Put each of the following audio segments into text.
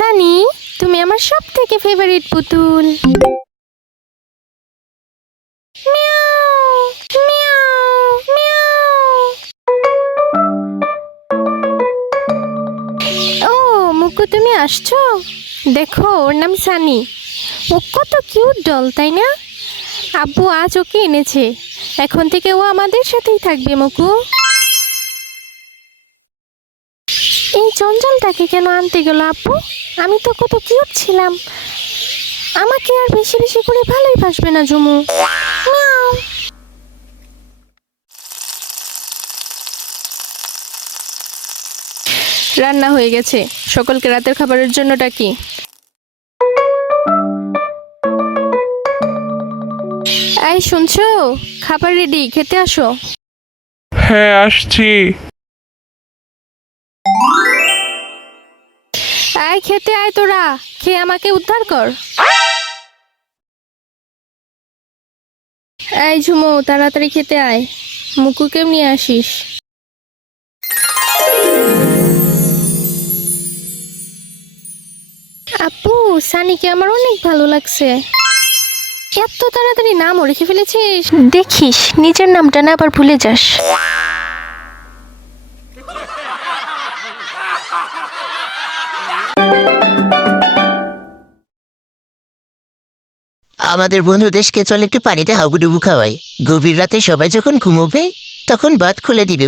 সানি, তুমি আমার সব থেকে ফেভারিট পুতুল। মিয়াও, মিয়াও, মিয়াও। ও মুকু, তুমি আসছো? দেখো, ওর নাম সানি। ও কত কিউট ডল, তাই না? আব্বু আজ ওকে এনেছে। এখন থেকে ও আমাদের সাথেই থাকবে মুকু। এই জঞ্জালটাকে কেন আনতে গেল আব্বু? আমি তো কত কিউট ছিলাম। আমাকে আর বেশি বেশি করে ভালোই বাসবে না জুমু? মিয়াও। রান্না হয়ে গেছে। সকলকে রাতের খাবারের জন্য ডাকি। এই শুনছো? খাবার রেডি, খেতে আসো। হ্যাঁ, আসছি। এই খেতে আয় তোরা, খেয়ে আমাকে উদ্ধার কর। এই ঝুমু, তাড়াতাড়ি খেতে আয়। মুকুকেও নিয়ে আসিস। আপু, সানিকে আমার অনেক ভালো লাগছে। এত তাড়াতাড়ি নামও রেখে ফেলেছিস। দেখিস নিজের নামটা না আবার ভুলে যাস। আমাদের বন্ধু দেশকে চল একটু পানিতে হাবুডুবু খাওয়াই। গভীর রাতে সবাই যখন ঘুমোবে তখন বাঁধ খুলে দিবে।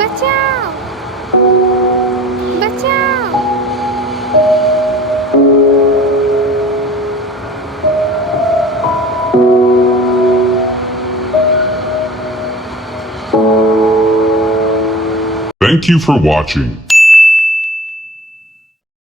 বাঁচাও, বাঁচাও। Thank you for watching.